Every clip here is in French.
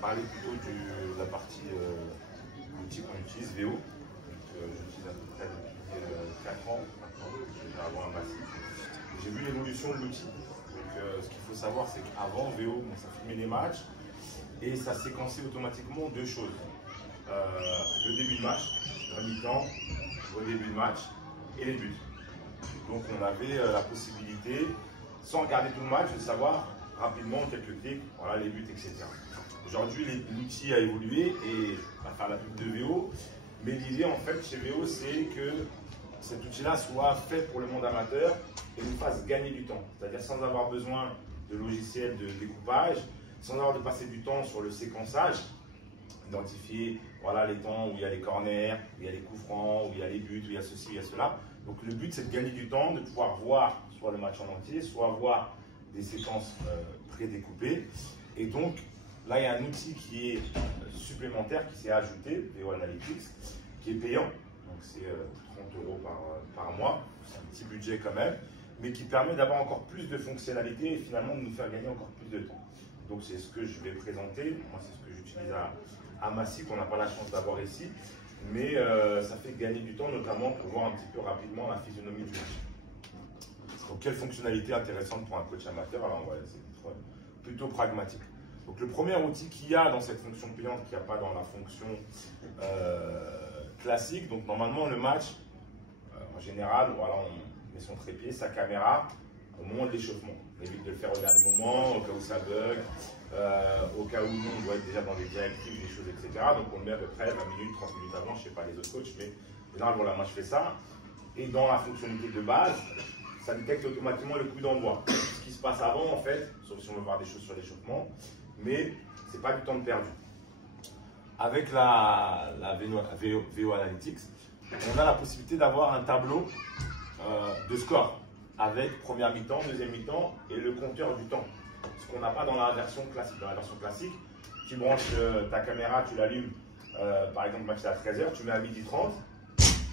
parler plutôt de la partie outil qu'on utilise, VO. J'utilise à peu près depuis 4 ans maintenant, je vais avoir un massif. J'ai vu l'évolution de l'outil. Ce qu'il faut savoir, c'est qu'avant VO, ça filmait les matchs et ça séquençait automatiquement deux choses. Le début de match, la mi-temps, au début de match et les buts. Donc on avait la possibilité, sans regarder tout le match, de savoir rapidement, en quelques clics, voilà, les buts, etc. Aujourd'hui, l'outil a évolué et on va faire la pub de VO. Mais l'idée, en fait, chez VO, c'est que cet outil-là soit fait pour le monde amateur et nous fasse gagner du temps. C'est-à-dire sans avoir besoin de logiciels de découpage, sans avoir de passer du temps sur le séquençage, identifier voilà, les temps où il y a les corners, où il y a les coups francs, où il y a les buts, où il y a ceci, il y a cela. Donc le but, c'est de gagner du temps, de pouvoir voir soit le match en entier, soit voir des séquences prédécoupées. Et donc, là, il y a un outil qui est supplémentaire, qui s'est ajouté, VO Analytics, qui est payant. Donc, c'est 30 € par mois. C'est un petit budget quand même, mais qui permet d'avoir encore plus de fonctionnalités et finalement de nous faire gagner encore plus de temps. Donc, c'est ce que je vais présenter. Moi, c'est ce que j'utilise à Massy, qu'on n'a pas la chance d'avoir ici. Mais ça fait gagner du temps, notamment pour voir un petit peu rapidement la physionomie du match. Donc, quelle fonctionnalité intéressante pour un coach amateur? Alors, on va essayer d'être plutôt pragmatique. Donc, le premier outil qu'il y a dans cette fonction payante, qu'il n'y a pas dans la fonction classique, donc normalement, le match, en général, voilà, on met son trépied, sa caméra, au moment de l'échauffement. On évite de le faire au dernier moment, au cas où ça bug, au cas où nous, on doit être déjà dans des directives, des choses, etc. Donc, on le met à peu près 20 minutes, 30 minutes avant, je ne sais pas les autres coachs, mais en général, voilà, moi, je fais ça. Et dans la fonctionnalité de base, ça détecte automatiquement le coup d'envoi. Ce qui se passe avant, en fait, sauf si on veut voir des choses sur l'échauffement, mais ce n'est pas du temps de perdu. Avec la VO Analytics, on a la possibilité d'avoir un tableau de score avec première mi-temps, deuxième mi-temps et le compteur du temps. Ce qu'on n'a pas dans la version classique. Dans la version classique, tu branches ta caméra, tu l'allumes, par exemple, match à 13 h, tu mets à 12h30.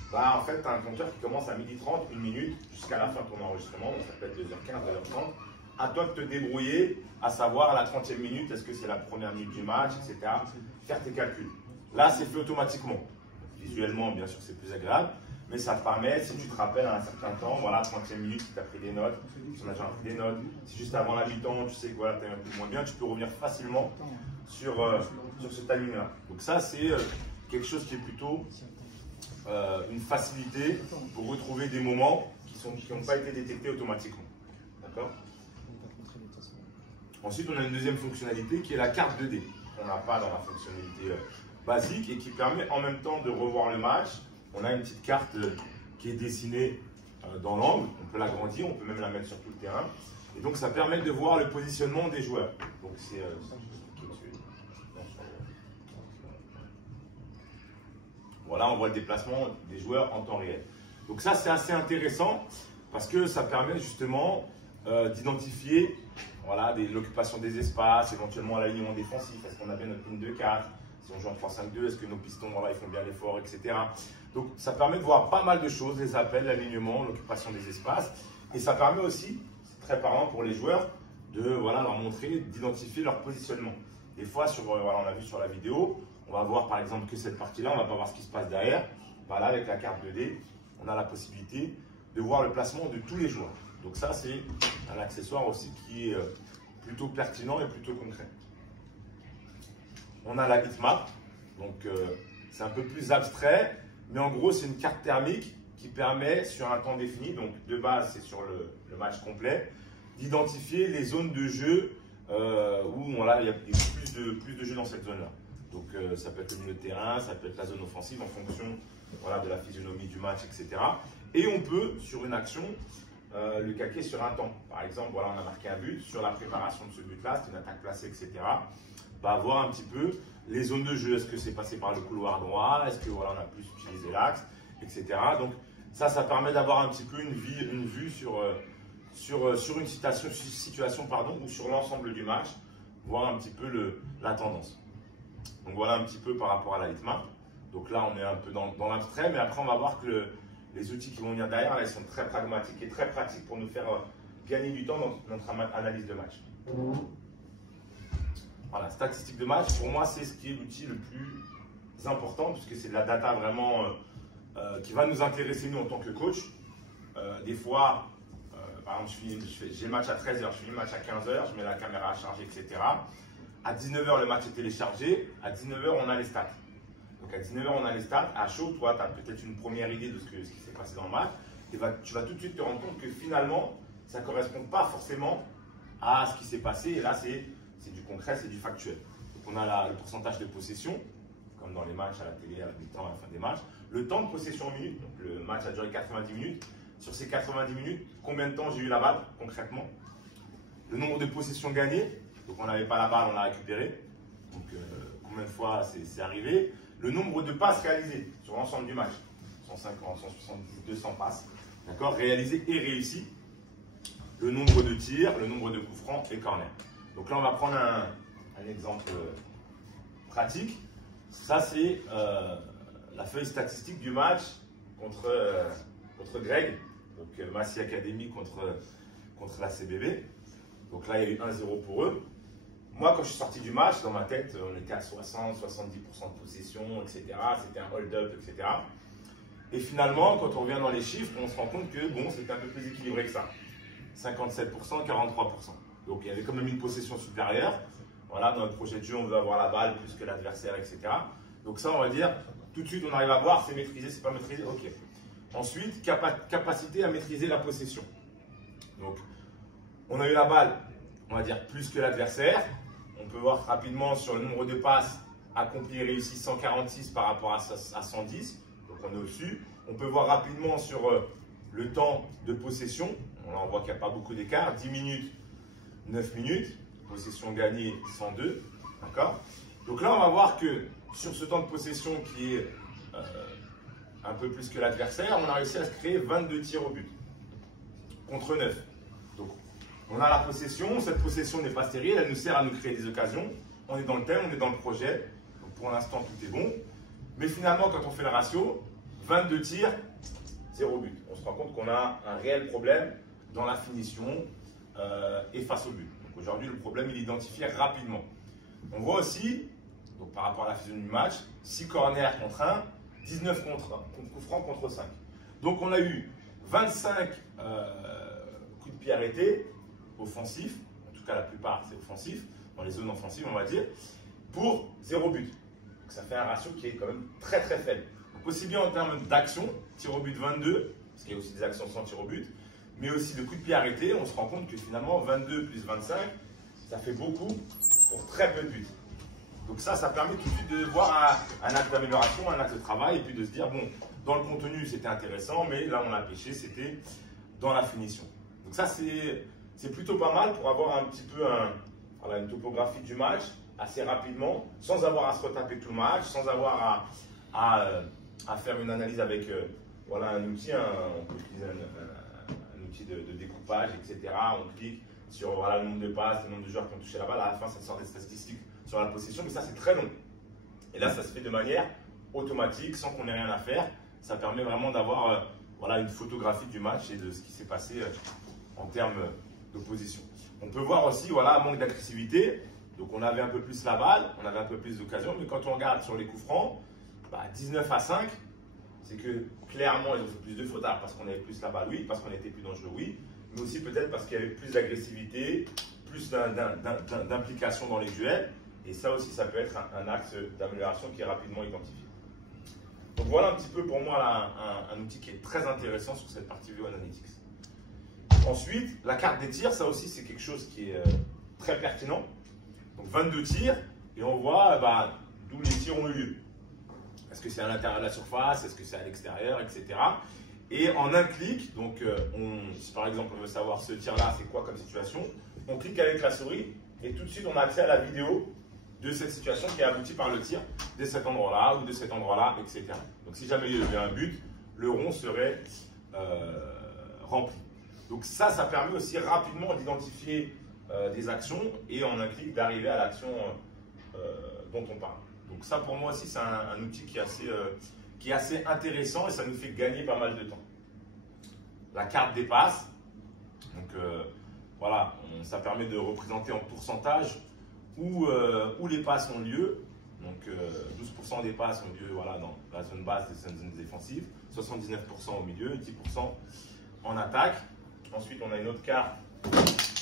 Bah, en fait, tu as un compteur qui commence à 12h30, 1 minute, jusqu'à la fin de ton enregistrement, donc ça peut être 2h15, 2h30. À toi de te débrouiller, à savoir à la 30e minute, est-ce que c'est la première minute du match, etc. Faire tes calculs. Là, c'est fait automatiquement. Visuellement, bien sûr, c'est plus agréable, mais ça te permet, si tu te rappelles à un certain temps, voilà, 30e minute, si tu as pris des notes, si on a déjà pris des notes, si juste avant la mi-temps, tu sais que voilà, tu es un peu moins bien, tu peux revenir facilement sur ce timing-là. Donc ça, c'est quelque chose qui est plutôt une facilité pour retrouver des moments qui n'ont pas été détectés automatiquement. D'accord? Ensuite, on a une deuxième fonctionnalité qui est la carte 2D. On n'a pas dans la fonctionnalité basique et qui permet en même temps de revoir le match. On a une petite carte qui est dessinée dans l'angle. On peut l'agrandir, on peut même la mettre sur tout le terrain. Et donc, ça permet de voir le positionnement des joueurs. Donc, c'est voilà, on voit le déplacement des joueurs en temps réel. Donc ça, c'est assez intéressant parce que ça permet justement d'identifier voilà, l'occupation des espaces, éventuellement l'alignement défensif. Est-ce qu'on a bien notre ligne de 4? Si on joue en 3-5-2, est-ce que nos pistons voilà, ils font bien l'effort, etc. Donc ça permet de voir pas mal de choses, les appels, l'alignement, l'occupation des espaces. Et ça permet aussi, c'est très parlant pour les joueurs, de voilà, leur montrer, d'identifier leur positionnement. Des fois, voilà, on l'a vu sur la vidéo, on va voir par exemple que cette partie-là, on ne va pas voir ce qui se passe derrière. Bah, là, avec la carte 2D, on a la possibilité de voir le placement de tous les joueurs. Donc ça, c'est un accessoire aussi qui est plutôt pertinent et plutôt concret. On a la heatmap, donc c'est un peu plus abstrait, mais en gros, c'est une carte thermique qui permet, sur un temps défini, donc de base, c'est sur le match complet, d'identifier les zones de jeu où voilà, il y a plus de jeu dans cette zone-là. Donc ça peut être le milieu de terrain, ça peut être la zone offensive en fonction voilà, de la physionomie du match, etc. Et on peut, sur une action, le calquer sur un temps. Par exemple, voilà, on a marqué un but, sur la préparation de ce but-là, c'est une attaque placée, etc. Bah, voir un petit peu les zones de jeu. Est-ce que c'est passé par le couloir droit? Est-ce que voilà, on a plus utilisé l'axe, etc. Donc ça permet d'avoir un petit peu une vue sur une situation pardon, ou sur l'ensemble du match, voir un petit peu la tendance. Donc voilà un petit peu par rapport à la heatmap. Donc là, on est un peu dans l'abstrait, mais après, on va voir que les outils qui vont venir derrière, là, ils sont très pragmatiques et très pratiques pour nous faire gagner du temps dans notre analyse de match. voilà, statistiques de match, pour moi, c'est ce qui est l'outil le plus important, puisque c'est de la data vraiment qui va nous intéresser, nous, en tant que coach. Des fois, par exemple, j'ai le match à 13 h, je finis le match à 15 h, je mets la caméra à charger, etc. À 19 h, le match est téléchargé. À 19 h, on a les stats. Donc à 19 h, on a les stats. À chaud, toi, tu as peut-être une première idée de ce qui s'est passé dans le match. Et tu vas tout de suite te rendre compte que finalement, ça ne correspond pas forcément à ce qui s'est passé. Et là, c'est du concret, c'est du factuel. Donc on a le pourcentage de possession, comme dans les matchs à la télé, à la mi-temps, à la fin des matchs. Le temps de possession en minutes. Donc le match a duré 90 minutes. Sur ces 90 minutes, combien de temps j'ai eu la balle concrètement? Le nombre de possessions gagnées. Donc on n'avait pas la balle, on l'a récupérée. Donc combien de fois c'est arrivé? Le nombre de passes réalisées sur l'ensemble du match. 150, 170, 200 passes. D'accord? Réalisées et réussies. Le nombre de tirs, le nombre de coups francs et corners. Donc là, on va prendre un exemple pratique. Ça, c'est la feuille statistique du match contre Greg. Donc Massy Academy contre la CBB. Donc là, il y a eu 1-0 pour eux. Moi, quand je suis sorti du match, dans ma tête, on était à 60, 70% de possession, etc. C'était un hold-up, etc. Et finalement, quand on revient dans les chiffres, on se rend compte que bon, c'était un peu plus équilibré que ça. 57%, 43%. Donc il y avait quand même une possession supérieure. Voilà, dans notre projet de jeu, on veut avoir la balle plus que l'adversaire, etc. Donc ça, on va dire, tout de suite, on arrive à voir, c'est maîtrisé, c'est pas maîtrisé, ok. Ensuite, capacité à maîtriser la possession. Donc, on a eu la balle, on va dire, plus que l'adversaire. On peut voir rapidement sur le nombre de passes accomplies et réussies 146 par rapport à 110. Donc, on est au-dessus. On peut voir rapidement sur le temps de possession. Là, on voit qu'il n'y a pas beaucoup d'écart. 10 minutes, 9 minutes. Possession gagnée, 102. D'accord? Donc là, on va voir que sur ce temps de possession qui est un peu plus que l'adversaire, on a réussi à se créer 22 tirs au but contre 9. Donc, on a la possession. Cette possession n'est pas stérile. Elle nous sert à nous créer des occasions. On est dans le thème, on est dans le projet. Donc, pour l'instant, tout est bon. Mais finalement, quand on fait le ratio, 22 tirs, 0 but. On se rend compte qu'on a un réel problème dans la finition et face au but. Donc aujourd'hui, le problème, il est identifié rapidement. On voit aussi, donc par rapport à la fusion du match, 6 corners contre 1, 19 coups francs contre 5. Donc on a eu 25 coups de pied arrêtés, offensifs, en tout cas la plupart c'est offensif, dans les zones offensives on va dire, pour 0 but. Donc ça fait un ratio qui est quand même très très faible. Donc aussi bien en termes d'action, tir au but 22, parce qu'il y a aussi des actions sans tir au but, mais aussi de coups de pied arrêtés, on se rend compte que finalement 22 plus 25, ça fait beaucoup pour très peu de buts. Donc ça permet tout de suite de voir un acte d'amélioration, un acte de travail, et puis de se dire, bon, dans le contenu c'était intéressant, mais là on a pêché, c'était dans la finition. Donc ça c'est plutôt pas mal pour avoir un petit peu une topographie du match assez rapidement, sans avoir à se retaper tout le match, sans avoir à faire une analyse avec voilà, un outil, on peut utiliser un outil de découpage, etc. On clique sur voilà, le nombre de passes, le nombre de joueurs qui ont touché la balle, à la fin ça sort des statistiques sur la possession, mais ça c'est très long. Et là ça se fait de manière automatique, sans qu'on ait rien à faire. Ça permet vraiment d'avoir voilà, une photographie du match et de ce qui s'est passé en termes d'opposition. On peut voir aussi voilà, un manque d'agressivité. Donc on avait un peu plus la balle, on avait un peu plus d'occasion, mais quand on regarde sur les coups francs, 19 à 5, c'est que clairement ils ont fait plus de fautes parce qu'on avait plus la balle, oui, parce qu'on était plus dangereux, oui, mais aussi peut-être parce qu'il y avait plus d'agressivité, plus d'implication dans les duels. Et ça aussi, ça peut être un axe d'amélioration qui est rapidement identifié. Donc voilà un petit peu pour moi un outil qui est très intéressant sur cette partie View Analytics. Ensuite, la carte des tirs, ça aussi c'est quelque chose qui est très pertinent. Donc 22 tirs et on voit d'où les tirs ont eu lieu. Est-ce que c'est à l'intérieur de la surface, est-ce que c'est à l'extérieur, etc. Et en un clic, donc si par exemple on veut savoir ce tir-là, c'est quoi comme situation, on clique avec la souris et tout de suite on a accès à la vidéo de cette situation qui est aboutie par le tir de cet endroit-là ou de cet endroit-là, etc. Donc si jamais il y avait un but, le rond serait rempli. Donc ça permet aussi rapidement d'identifier des actions et en un clic d'arriver à l'action dont on parle. Donc ça pour moi aussi c'est un outil qui est assez intéressant et ça nous fait gagner pas mal de temps. La carte des passes, donc voilà, ça permet de représenter en pourcentage où les passes ont lieu. Donc 12% des passes ont lieu voilà, dans la zone basse des zones défensives, 79% au milieu, 10% en attaque. Ensuite, on a une autre carte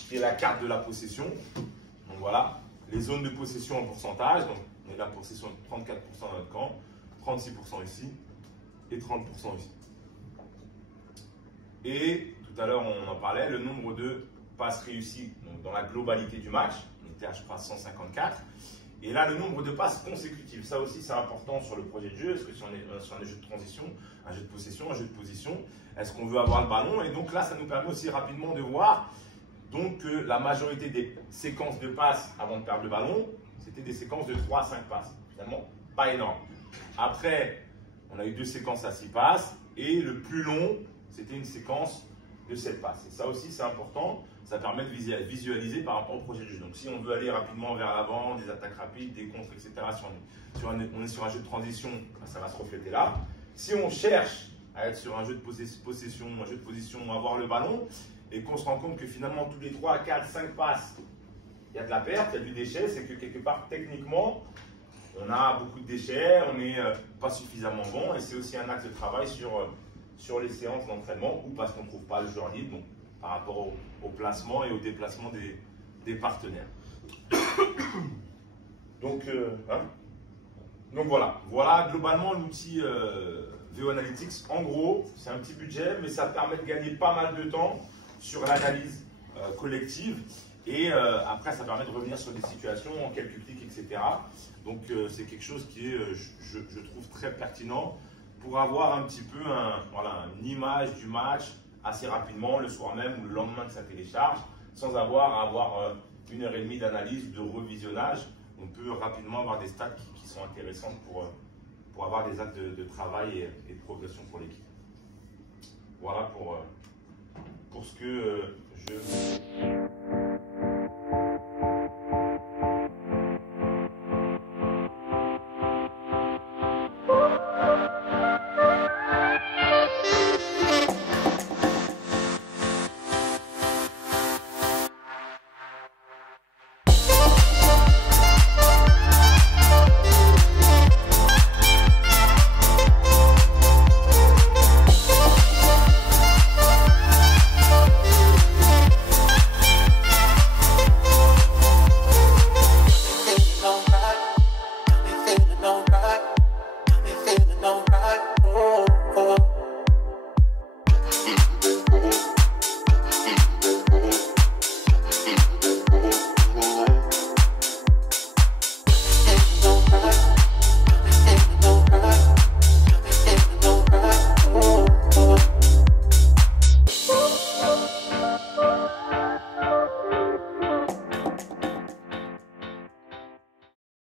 qui est la carte de la possession. Donc voilà, les zones de possession en pourcentage. Donc on a la possession de 34% dans notre camp, 36% ici et 30% ici. Et tout à l'heure, on en parlait, le nombre de passes réussies donc dans la globalité du match. On était à, je crois, 154. Et là, le nombre de passes consécutives, ça aussi c'est important sur le projet de jeu. Est-ce que si on est sur un jeu de transition, un jeu de possession, un jeu de position, est-ce qu'on veut avoir le ballon? Et donc là, ça nous permet aussi rapidement de voir donc, que la majorité des séquences de passes avant de perdre le ballon, c'était des séquences de 3 à 5 passes. Finalement, pas énorme. Après, on a eu 2 séquences à 6 passes et le plus long, c'était une séquence de 7 passes. Et ça aussi, c'est important. Ça permet de visualiser par rapport au projet de jeu. Donc, si on veut aller rapidement vers l'avant, des attaques rapides, des contres, etc., si on est sur un jeu de transition, ça va se refléter là. Si on cherche à être sur un jeu de possession, un jeu de position, avoir le ballon, et qu'on se rend compte que finalement, tous les 3, 4, 5 passes, il y a de la perte, il y a du déchet, c'est que quelque part, techniquement, on a beaucoup de déchets, on n'est pas suffisamment bon, et c'est aussi un axe de travail sur les séances d'entraînement, ou parce qu'on ne trouve pas le joueur libre, donc, par rapport au placement et au déplacement des partenaires. Donc voilà globalement l'outil VO Analytics. En gros, c'est un petit budget, mais ça permet de gagner pas mal de temps sur l'analyse collective. Et après, ça permet de revenir sur des situations en quelques clics, etc. Donc c'est quelque chose qui est, je trouve, très pertinent pour avoir un petit peu une image du match assez rapidement, le soir même ou le lendemain que ça télécharge, sans avoir à avoir 1h30 d'analyse, de revisionnage. On peut rapidement avoir des stats qui sont intéressantes pour avoir des actes de travail et de progression pour l'équipe. Voilà pour ce que je...